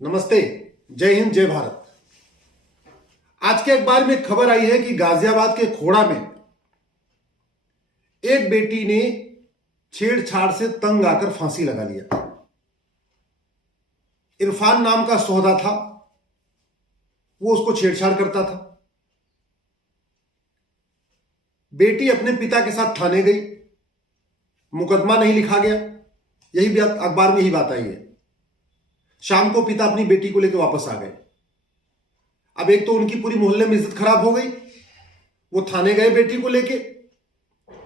नमस्ते। जय हिंद, जय भारत। आज के अखबार में खबर आई है कि गाजियाबाद के खोड़ा में एक बेटी ने छेड़छाड़ से तंग आकर फांसी लगा लिया। इरफान नाम का सौदा था, वो उसको छेड़छाड़ करता था। बेटी अपने पिता के साथ थाने गई, मुकदमा नहीं लिखा गया। यही बात अखबार में ही बात आई है। शाम को पिता अपनी बेटी को लेकर वापस आ गए। अब एक तो उनकी पूरी मोहल्ले में इज्जत खराब हो गई। वो थाने गए बेटी को लेके,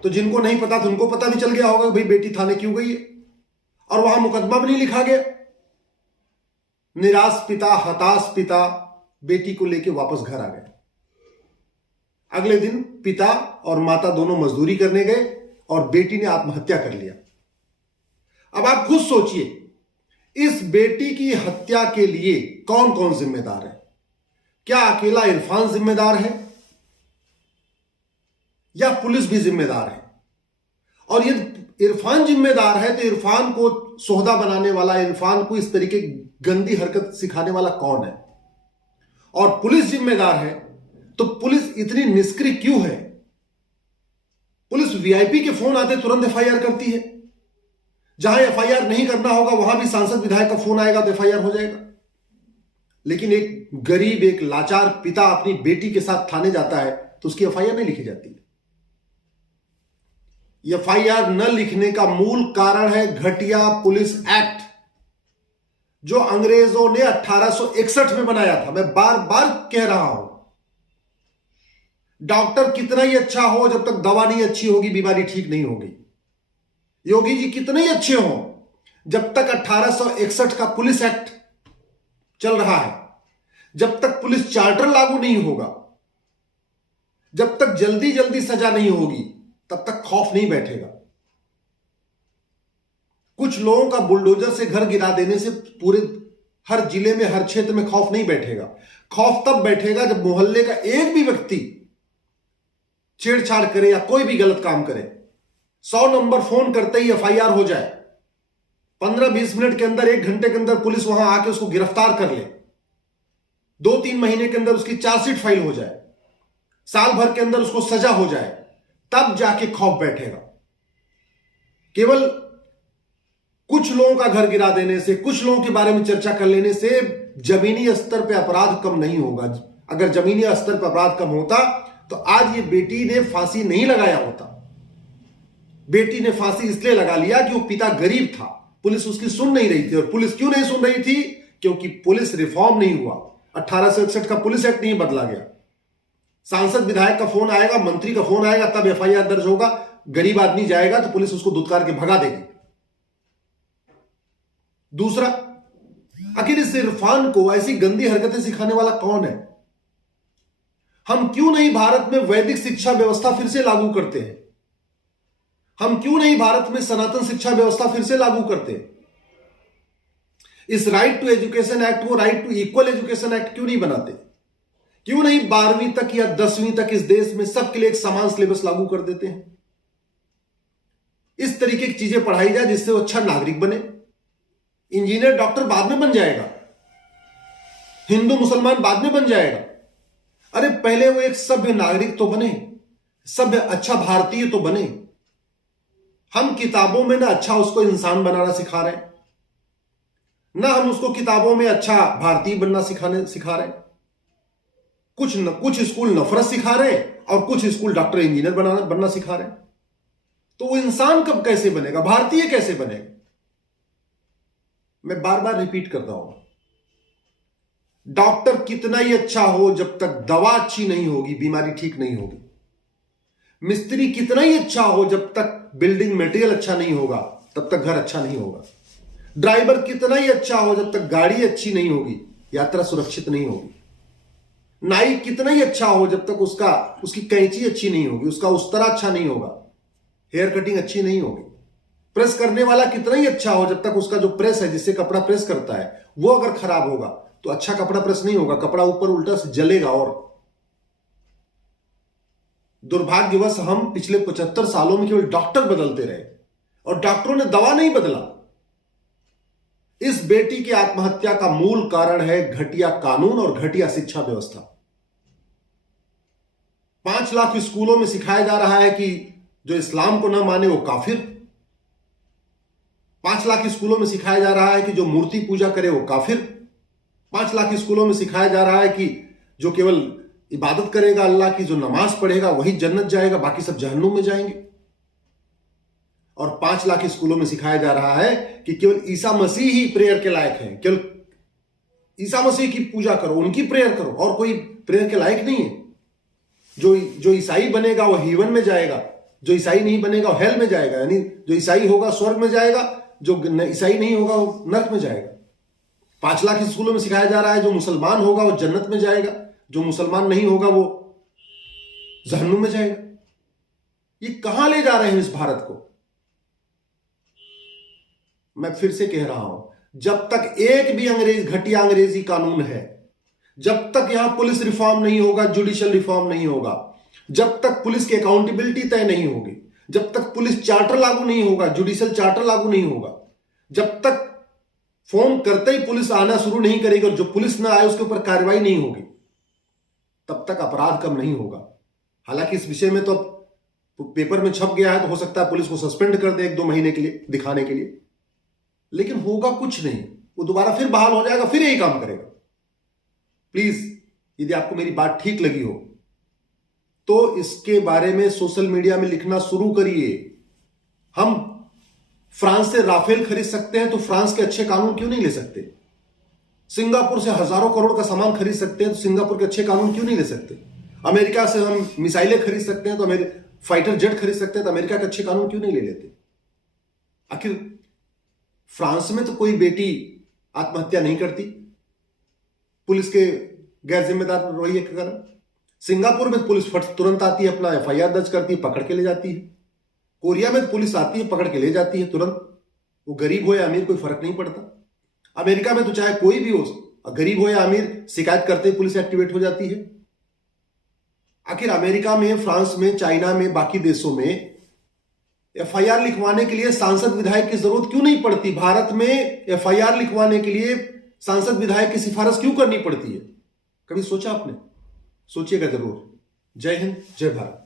तो जिनको नहीं पता था उनको पता भी चल गया होगा भाई बेटी थाने क्यों गई है, और वहां मुकदमा भी नहीं लिखा गया। निराश पिता, हताश पिता बेटी को लेके वापस घर आ गए। अगले दिन पिता और माता दोनों मजदूरी करने गए और बेटी ने आत्महत्या कर लिया। अब आप खुद सोचिए, इस बेटी की हत्या के लिए कौन कौन जिम्मेदार है? क्या अकेला इरफान जिम्मेदार है या पुलिस भी जिम्मेदार है? और यदि इरफान जिम्मेदार है तो इरफान को सौदा बनाने वाला, इरफान को इस तरीके गंदी हरकत सिखाने वाला कौन है? और पुलिस जिम्मेदार है तो पुलिस इतनी निष्क्रिय क्यों है? पुलिस वीआईपी के फोन आते तुरंत एफआईआर करती है। जहां एफआईआर नहीं करना होगा वहां भी सांसद विधायक का फोन आएगा तो एफआईआर हो जाएगा। लेकिन एक गरीब, एक लाचार पिता अपनी बेटी के साथ थाने जाता है तो उसकी एफआईआर नहीं लिखी जाती। एफआईआर न लिखने का मूल कारण है घटिया पुलिस एक्ट, जो अंग्रेजों ने 1861 में बनाया था। मैं बार बार कह रहा हूं, डॉक्टर कितना ही अच्छा हो, जब तक दवा नहीं अच्छी होगी बीमारी ठीक नहीं होगी। योगी जी कितने ही अच्छे हों, जब तक 1861 का पुलिस एक्ट चल रहा है, जब तक पुलिस चार्टर लागू नहीं होगा, जब तक जल्दी जल्दी सजा नहीं होगी, तब तक खौफ नहीं बैठेगा। कुछ लोगों का बुलडोजर से घर गिरा देने से पूरे हर जिले में, हर क्षेत्र में खौफ नहीं बैठेगा। खौफ तब बैठेगा जब मोहल्ले का एक भी व्यक्ति छेड़छाड़ करे या कोई भी गलत काम करे, 100 नंबर फोन करते ही एफआईआर हो जाए। 15-20 मिनट के अंदर, 1 घंटे के अंदर पुलिस वहां आके उसको गिरफ्तार कर ले। 2-3 महीने के अंदर उसकी चार्जशीट फाइल हो जाए, साल भर के अंदर उसको सजा हो जाए, तब जाके खौफ बैठेगा। केवल कुछ लोगों का घर गिरा देने से, कुछ लोगों के बारे में चर्चा कर लेने से जमीनी स्तर पे अपराध कम नहीं होगा। अगर जमीनी स्तर पर अपराध कम होता तो आज ये बेटी ने फांसी नहीं लगाया होता। बेटी ने फांसी इसलिए लगा लिया कि वो पिता गरीब था, पुलिस उसकी सुन नहीं रही थी। और पुलिस क्यों नहीं सुन रही थी? क्योंकि पुलिस रिफॉर्म नहीं हुआ, 1861 का पुलिस एक्ट नहीं बदला गया। सांसद विधायक का फोन आएगा, मंत्री का फोन आएगा, तब एफआईआर दर्ज होगा। गरीब आदमी जाएगा तो पुलिस उसको धुतकार के भगा देगी। दूसरा, आखिर इस इरफान को ऐसी गंदी हरकतें सिखाने वाला कौन है? हम क्यों नहीं भारत में वैदिक शिक्षा व्यवस्था फिर से लागू करते हैं? हम क्यों नहीं भारत में सनातन शिक्षा व्यवस्था फिर से लागू करते? इस राइट टू एजुकेशन एक्ट को right to equal education act क्यों नहीं बनाते? क्यों नहीं 12वीं तक या 10वीं तक इस देश में सबके लिए एक समान सिलेबस लागू कर देते हैं? इस तरीके की चीजें पढ़ाई जाए जिससे वो अच्छा नागरिक बने। इंजीनियर, डॉक्टर बाद में बन जाएगा, हिंदू मुसलमान बाद में बन जाएगा। अरे पहले वो एक सभ्य नागरिक तो बने, सभ्य अच्छा भारतीय तो बने। हम किताबों में ना अच्छा उसको इंसान बनाना सिखा रहे हैं, ना हम उसको किताबों में अच्छा भारतीय बनना सिखा रहे हैं। कुछ स्कूल नफरत सिखा रहे हैं और कुछ स्कूल डॉक्टर इंजीनियर बनना सिखा रहे हैं। तो वो इंसान कब कैसे बनेगा, भारतीय कैसे बनेगा? मैं बार बार रिपीट करता हूं, डॉक्टर कितना ही अच्छा हो, जब तक दवा अच्छी नहीं होगी बीमारी ठीक नहीं होगी। मिस्त्री कितना ही अच्छा हो, जब तक बिल्डिंग मटेरियल अच्छा नहीं होगा तब तक घर अच्छा नहीं होगा। ड्राइवर कितना ही अच्छा हो, जब तक गाड़ी अच्छी नहीं होगी यात्रा सुरक्षित नहीं होगी। नाई कितना ही अच्छा हो, जब तक उसकी कैंची अच्छी नहीं होगी, उसका उस्तरा अच्छा नहीं होगा, हेयर कटिंग अच्छी नहीं होगी। प्रेस करने वाला कितना ही अच्छा हो, जब तक उसका जो प्रेस है, जिससे कपड़ा प्रेस करता है, वो अगर खराब होगा तो अच्छा कपड़ा प्रेस नहीं होगा, कपड़ा ऊपर उल्टा से जलेगा। और दुर्भाग्यवश हम पिछले 75 सालों में केवल डॉक्टर बदलते रहे और डॉक्टरों ने दवा नहीं बदला। इस बेटी की आत्महत्या का मूल कारण है घटिया कानून और घटिया शिक्षा व्यवस्था। 5 लाख स्कूलों में सिखाया जा रहा है कि जो इस्लाम को ना माने वो काफिर। 5 लाख स्कूलों में सिखाया जा रहा है कि जो मूर्ति पूजा करे वो काफिर। 5 लाख स्कूलों में सिखाया जा रहा है कि जो केवल इबादत करेगा अल्लाह की, जो नमाज पढ़ेगा वही जन्नत जाएगा, बाकी सब जहन्नुम में जाएंगे। और 5 लाख स्कूलों में सिखाया जा रहा है कि केवल ईसा मसीह ही प्रेयर के लायक है, केवल ईसा मसीह की पूजा करो, उनकी प्रेयर करो, और कोई प्रेयर के लायक नहीं है। जो ईसाई बनेगा वो हेवन में जाएगा, जो ईसाई नहीं बनेगा वो हेल में जाएगा। यानी जो ईसाई होगा स्वर्ग में जाएगा, जो ईसाई नहीं होगा वो नरक में जाएगा। 5 लाख स्कूलों में सिखाया जा रहा है जो मुसलमान होगा वो जन्नत में जाएगा, जो मुसलमान नहीं होगा वो जहन्नुम में जाएगा। ये कहां ले जा रहे हैं इस भारत को? मैं फिर से कह रहा हूं, जब तक एक भी घटिया अंग्रेजी कानून है, जब तक यहां पुलिस रिफॉर्म नहीं होगा, जुडिशियल रिफॉर्म नहीं होगा, जब तक पुलिस की अकाउंटेबिलिटी तय नहीं होगी, जब तक पुलिस चार्टर लागू नहीं होगा, जुडिशियल चार्टर लागू नहीं होगा, जब तक फोन करते ही पुलिस आना शुरू नहीं करेगी और जो पुलिस ना आए उसके ऊपर कार्रवाई नहीं होगी, तब तक अपराध कम नहीं होगा। हालांकि इस विषय में तो पेपर में छप गया है, तो हो सकता है पुलिस को सस्पेंड कर दे 1-2 महीने के लिए, दिखाने के लिए, लेकिन होगा कुछ नहीं। वो दोबारा फिर बहाल हो जाएगा, फिर यही काम करेगा। प्लीज, यदि आपको मेरी बात ठीक लगी हो तो इसके बारे में सोशल मीडिया में लिखना शुरू करिए। हम फ्रांस से राफेल खरीद सकते हैं तो फ्रांस के अच्छे कानून क्यों नहीं ले सकते? सिंगापुर से हजारों करोड़ का सामान खरीद सकते हैं तो सिंगापुर के अच्छे कानून क्यों नहीं ले सकते? अमेरिका से हम मिसाइलें खरीद सकते हैं तो फाइटर जेट खरीद सकते हैं तो अमेरिका के अच्छे कानून क्यों नहीं ले लेते? आखिर फ्रांस में तो कोई बेटी आत्महत्या नहीं करती पुलिस के गैर जिम्मेदार रवैये के कारण। सिंगापुर में पुलिस तुरंत आती है, अपना FIR दर्ज करती है, पकड़ के ले जाती है। कोरिया में पुलिस आती है, पकड़ के ले जाती है तुरंत। वो गरीब हो या अमीर कोई फर्क नहीं पड़ता। अमेरिका में तो चाहे कोई भी हो, गरीब हो या अमीर, शिकायत करते ही पुलिस एक्टिवेट हो जाती है। आखिर अमेरिका में, फ्रांस में, चाइना में, बाकी देशों में FIR लिखवाने के लिए सांसद विधायक की जरूरत क्यों नहीं पड़ती? भारत में FIR लिखवाने के लिए सांसद विधायक की सिफारिश क्यों करनी पड़ती है? कभी सोचा आपने? सोचिएगा जरूर। जय हिंद, जय भारत।